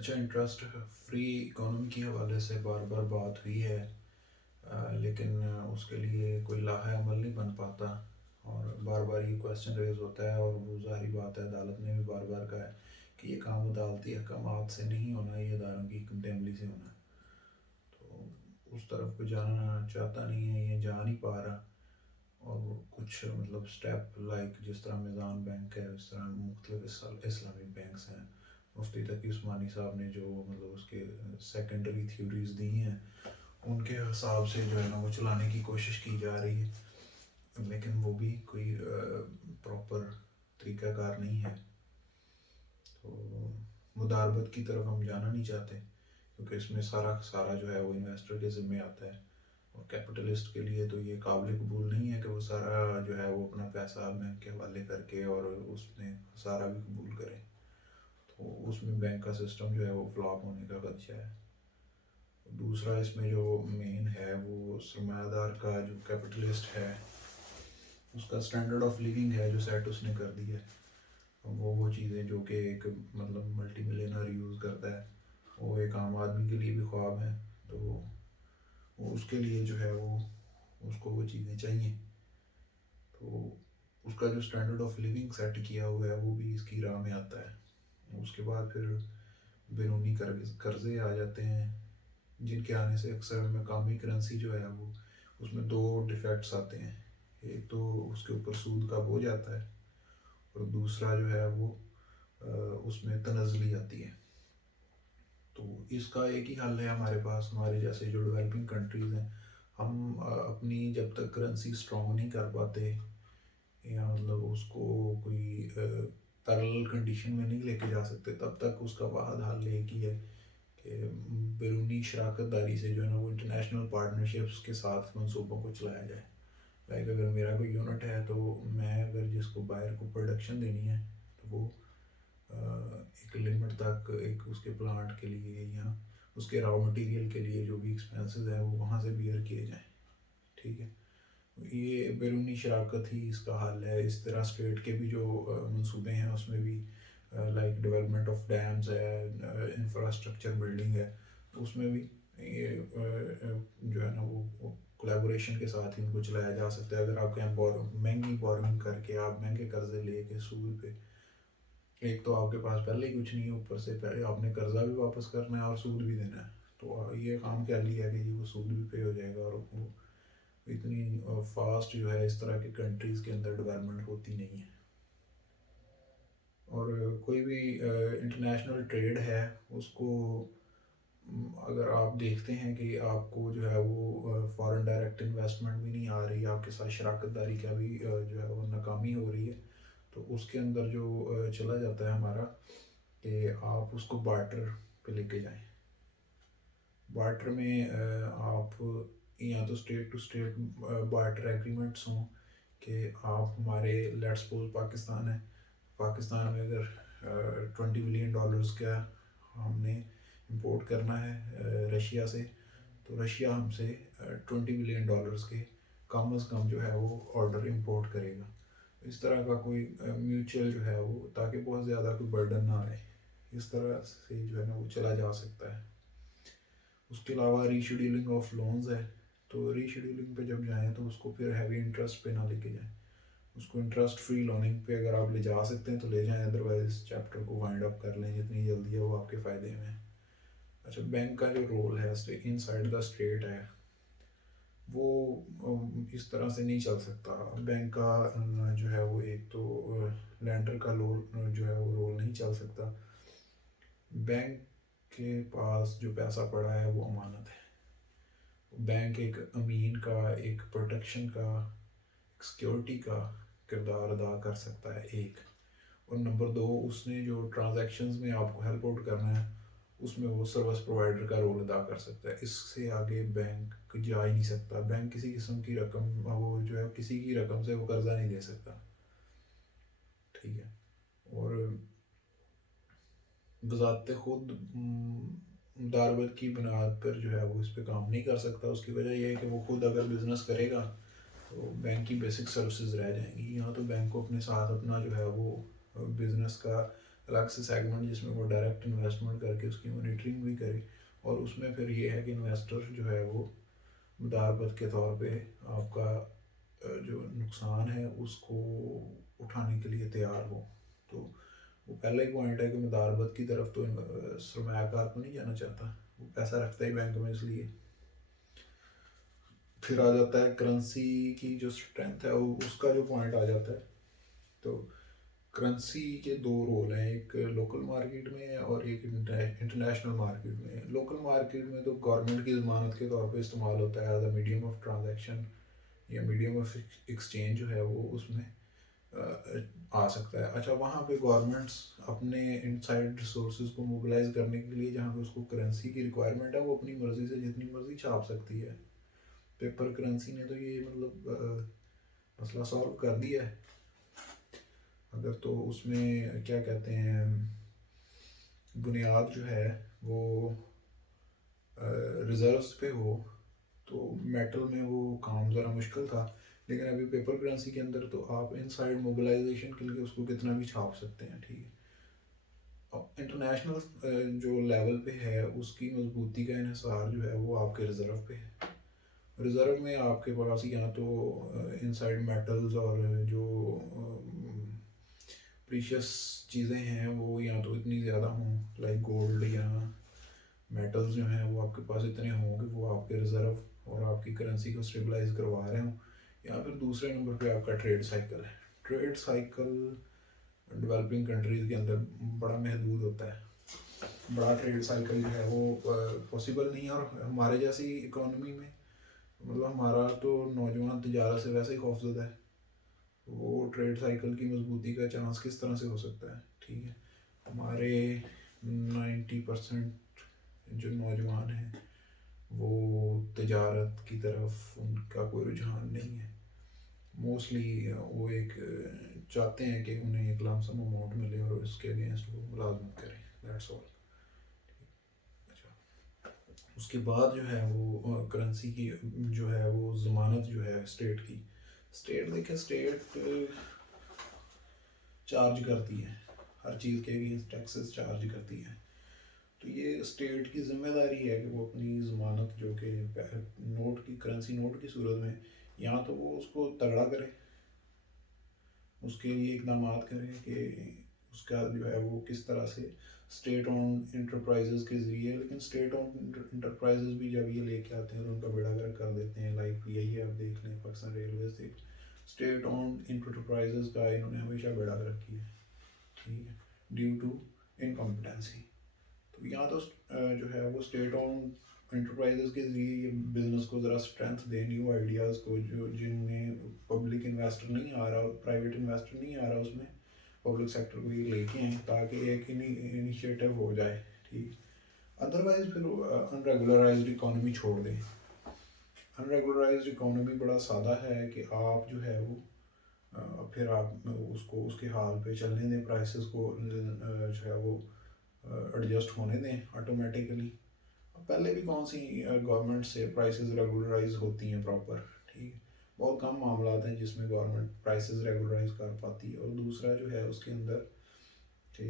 اچھا، interest free economy کے حوالے سے بار بار بات ہوئی ہے، لیکن اس کے لیے کوئی لاہہ عمل نہیں بن پاتا، اور بار بار یہ کویسچن ریز ہوتا ہے، اور وہ ظاہری بات ہے عدالت نے بھی بار بار کہا ہے کہ یہ کام عدالتی احکامات سے نہیں ہونا، یہ اداروں کی حکمت عملی سے ہونا ہے۔ تو اس طرف کو جانا چاہتا نہیں ہے، یہ جا نہیں پا رہا، اور وہ کچھ مطلب اسٹیپ لائک جس طرح میزان بینک ہے، اس طرح مختلف اسلامک بینکس ہیں۔ مفتی تقی عثمانی صاحب نے جو مطلب اس کے سیکنڈری تھیوریز دی ہیں، ان کے حساب سے جو ہے نا وہ چلانے کی کوشش کی جا رہی ہے، لیکن وہ بھی کوئی پراپر طریقہ کار نہیں ہے۔ تو مداربت کی طرف ہم جانا نہیں چاہتے، کیونکہ اس میں سارا خسارہ جو ہے وہ انویسٹر کے ذمے آتا ہے، اور کیپٹلسٹ کے لیے تو یہ قابل قبول نہیں ہے کہ وہ سارا جو ہے وہ اپنا پیسہ بینک کے حوالے کر کے اور اس میں خسارہ بھی قبول کرے۔ تو اس میں بینک کا سسٹم جو ہے وہ فلاپ ہونے کا خدشہ ہے۔ دوسرا اس میں جو مین ہے وہ سرمایہ دار کا جو کیپٹلسٹ ہے، اس کا اسٹینڈرڈ آف لیونگ ہے جو سیٹ اس نے کر دی ہے، وہ چیزیں جو کہ ایک مطلب ملٹی ملینر یوز کرتا ہے، وہ ایک عام آدمی کے لیے بھی خواب ہے۔ تو وہ اس کے لیے جو ہے وہ اس کو وہ چیزیں چاہیے، تو اس کا جو اسٹینڈرڈ آف لیونگ سیٹ کیا ہوا ہے وہ بھی اس کی راہ میں آتا ہے۔ اس کے بعد پھر بیرونی قرضے آ جاتے ہیں، جن کے آنے سے اکثر مقامی کرنسی جو ہے وہ اس میں دو ڈیفیکٹس آتے ہیں۔ ایک تو اس کے اوپر سود کا بوجھ آتا ہے، اور دوسرا جو ہے وہ اس میں تنزلی آتی ہے۔ تو اس کا ایک ہی حل ہے ہمارے پاس، ہمارے جیسے جو ڈیولپنگ کنٹریز ہیں، ہم اپنی جب تک کرنسی اسٹرانگ نہیں کر پاتے، یا مطلب اس کو کوئی پیرلل کنڈیشن میں نہیں لے کے جا سکتے، تب تک اس کا واحد حل ایک ہی ہے کہ بیرونی شراکت داری سے جو ہے نا وہ انٹرنیشنل پارٹنرشپس کے ساتھ منصوبوں کو چلایا جائے۔ لائک اگر میرا کوئی یونٹ ہے، تو میں اگر جس کو بائر کو پروڈکشن دینی ہے، تو وہ ایک لمٹ تک ایک اس کے پلانٹ کے لیے یا اس کے راؤ مٹیریل کے لیے جو بھی ایکسپینسز ہیں وہ وہاں سے بیئر کیے جائیں۔ ٹھیک ہے، یہ بیرونی شراکت ہی اس کا حل ہے۔ اس طرح اسٹیٹ کے بھی جو منصوبے ہیں اس میں بھی لائک ڈیولپمنٹ آف ڈیمز ہے، انفراسٹرکچر بلڈنگ ہے، اس میں بھی یہ جو ہے نا وہ کولیبوریشن کے ساتھ ہی ان کو چلایا جا سکتا ہے۔ اگر آپ کے مہنگی بورنگ کر کے آپ مہنگے قرضے لے کے سود پہ، ایک تو آپ کے پاس پہلے ہی کچھ نہیں ہے، اوپر سے پہلے آپ نے قرضہ بھی واپس کرنا ہے اور سود بھی دینا ہے، تو یہ کام کیا لیا ہے کہ یہ وہ سود بھی پے ہو جائے گا، اور وہ اتنی فاسٹ جو ہے اس طرح کی کنٹریز کے اندر ڈیولپمنٹ ہوتی نہیں ہے۔ اور کوئی بھی انٹرنیشنل ٹریڈ ہے، اس کو اگر آپ دیکھتے ہیں کہ آپ کو جو ہے وہ فارن ڈائریکٹ انویسٹمنٹ بھی نہیں آ رہی، آپ کے ساتھ شراکت داری کا بھی جو ہے وہ ناکامی ہو رہی ہے، تو اس کے اندر جو چلا جاتا ہے ہمارا کہ آپ اس کو بارٹر پہ لے کے جائیں۔ بارٹر میں آپ یا تو state to state barter agreements ہوں، کہ آپ ہمارے لیٹس سپوز پاکستان ہے، پاکستان میں اگر $20 بلین کا ہم نے امپورٹ کرنا ہے رشیا سے، تو رشیا ہم سے $20 بلین کے کم از کم جو ہے وہ آرڈر امپورٹ کرے گا۔ اس طرح کا کوئی میوچل جو ہے وہ، تاکہ بہت زیادہ کوئی برڈن نہ آئے، اس طرح سے جو ہے نا وہ چلا جا سکتا ہے۔ اس کے علاوہ ری شیڈیولنگ آف لونز ہے، تو ری شیڈیولنگ پہ جب جائیں تو اس کو پھر ہیوی انٹرسٹ پہ نہ لے کے جائیں، اس کو انٹرسٹ فری لوننگ پہ اگر آپ لے جا سکتے ہیں تو لے جائیں، ادروائز اس چیپٹر کو وائنڈ اپ کر لیں جتنی جلدی ہے، وہ آپ کے فائدے میں ہے۔ اچھا، بینک کا جو رول ہے ان سائڈ دا اسٹیٹ ہے، وہ اس طرح سے نہیں چل سکتا۔ بینک کا جو ہے وہ ایک تو لینڈر کا جو ہے وہ رول نہیں چل سکتا۔ بینک کے پاس جو پیسہ پڑا ہے وہ امانت ہے۔ بینک ایک امین کا، ایک پروٹیکشن کا، ایک سیکیورٹی کا کردار ادا کر سکتا ہے، ایک۔ اور نمبر دو، اس نے جو ٹرانزیکشنز میں آپ کو ہیلپ آؤٹ کرنا ہے، اس میں وہ سروس پرووائڈر کا رول ادا کر سکتا ہے۔ اس سے آگے بینک جا ہی نہیں سکتا۔ بینک کسی قسم کی رقم، وہ جو ہے کسی کی رقم سے وہ قرضہ نہیں دے سکتا۔ ٹھیک ہے، اور بذات خود مداربت کی بنیاد پر جو ہے وہ اس پہ کام نہیں کر سکتا۔ اس کی وجہ یہ ہے کہ وہ خود اگر بزنس کرے گا تو بینک کی بیسک سروسز رہ جائیں گی، یہاں تو بینک کو اپنے ساتھ اپنا جو ہے وہ بزنس کا الگ سے سیگمنٹ جس میں وہ ڈائریکٹ انویسٹمنٹ کر کے اس کی مانیٹرنگ بھی کرے، اور اس میں پھر یہ ہے کہ انویسٹر جو ہے وہ مداربت کے طور پہ آپ کا جو نقصان ہے اس کو اٹھانے کے لیے تیار ہو. تو وہ پہلا ہی پوائنٹ ہے کہ مداربت کی طرف تو سرمایہ کار کو نہیں جانا چاہتا، وہ پیسہ رکھتا ہی بینک میں اس لیے. پھر آ جاتا ہے کرنسی کی جو اسٹرینتھ ہے، وہ اس کا جو پوائنٹ آ جاتا ہے. تو کرنسی کے دو رول ہیں، ایک لوکل مارکیٹ میں اور ایک انٹرنیشنل مارکیٹ میں. لوکل مارکیٹ میں تو گورنمنٹ کی ضمانت کے طور پہ استعمال ہوتا ہے as a medium of transaction یا میڈیم آف ایکسچینج جو ہے وہ اس میں آ سکتا ہے. اچھا، وہاں پہ گورنمنٹس اپنے انسائڈ ریسورسز کو موبلائز کرنے کے لیے جہاں پہ اس کو کرنسی کی ریکوائرمنٹ ہے، وہ اپنی مرضی سے جتنی مرضی چھاپ سکتی ہے. پیپر کرنسی نے تو یہ مطلب مسئلہ سالو کر دیا ہے. اگر تو اس میں کیا کہتے ہیں بنیاد جو ہے وہ ریزروز پہ ہو تو میٹل میں وہ کام ذرا مشکل تھا، لیکن ابھی پیپر کرنسی کے اندر تو آپ ان سائڈ موبلائزیشن کے لیے اس کو کتنا بھی چھاپ سکتے ہیں. ٹھیک ہے. انٹرنیشنل جو لیول پہ ہے اس کی مضبوطی کا انحصار جو ہے وہ آپ کے ریزرو پہ ہے. ریزرو میں آپ کے پاس یا تو ان سائڈ میٹلز اور جو پریشیس چیزیں ہیں وہ یا تو اتنی زیادہ ہوں، لائک گولڈ یا میٹلز جو ہیں وہ آپ کے پاس اتنے ہوں کہ وہ آپ کے ریزرو اور آپ کی کرنسی کو اسٹیبلائز کروا رہے ہوں. یا پھر دوسرے نمبر پہ آپ کا ٹریڈ سائیکل ہے. ٹریڈ سائیکل ڈیولپنگ کنٹریز کے اندر بڑا محدود ہوتا ہے. بڑا ٹریڈ سائیکل جو ہے وہ پاسبل نہیں ہے، اور ہمارے جیسی اکانومی میں مطلب ہمارا تو نوجوان تجارت سے ویسے ہی خوفزدہ ہے، وہ ٹریڈ سائیکل کی مضبوطی کا چانس کس طرح سے ہو سکتا ہے. ٹھیک ہے. ہمارے 90% جو نوجوان ہیں وہ تجارت کی طرف ان کا کوئی رجحان نہیں ہے. موسٹلی وہ ایک چاہتے ہیں کہ انہیں ایک لم سم اماؤنٹ ملے اور اس کے اگینسٹ وہ ملازمت کریں. That's all. اس کے بعد جو ہے وہ کرنسی کی جو ہے وہ ضمانت جو ہے اسٹیٹ کی. اسٹیٹ دیکھیں، اسٹیٹ چارج کرتی ہے ہر چیز کے اگینسٹ، ٹیکسز چارج کرتی ہے. تو یہ اسٹیٹ کی ذمہ داری ہے کہ وہ اپنی ضمانت جو کہ نوٹ کی کرنسی نوٹ کی صورت میں یا تو وہ اس کو تگڑا کرے، اس کے لیے اقدامات کرے کہ اس کا جو ہے وہ کس طرح سے اسٹیٹ اون انٹرپرائزز کے ذریعے. لیکن اسٹیٹ اون انٹرپرائزز بھی جب یہ لے کے آتے ہیں تو ان کا بیڑا گرک کر دیتے ہیں. لائک یہی آپ دیکھ لیں، پاکستان ریلویز دیکھ لیں، اسٹیٹ اون انٹرپرائزز کا انہوں نے ہمیشہ بیڑا گرک کیا ہے. ٹھیک ہے. Due to incompetency. تو یہاں تو جو ہے وہ اسٹیٹ اون انٹرپرائزز کے ذریعے یہ بزنس کو ذرا اسٹرینتھ دیں، نیو آئیڈیاز کو جو جن میں پبلک انویسٹر نہیں آ رہا، پرائیویٹ انویسٹر نہیں آ رہا، اس میں پبلک سیکٹر کو یہ لے کے آئیں تاکہ ایک انیشیٹو ہو جائے. ٹھیک. ادروائز پھر ان ریگولرائزڈ اکانومی چھوڑ دیں. ان ریگولرائزڈ اکانومی بڑا سادہ ہے کہ آپ جو ہے وہ پھر آپ اس کو اس کے حال پہ چلنے دیں، پرائسز کو جو ہے وہ ایڈجسٹ ہونے دیں آٹومیٹیکلی. پہلے بھی کون سی گورنمنٹ سے پرائسز ریگولرائز ہوتی ہیں پراپر. ٹھیک ہے. بہت کم معاملات ہیں جس میں گورنمنٹ پرائسز ریگولرائز کر پاتی ہے. اور دوسرا جو ہے اس کے اندر کہ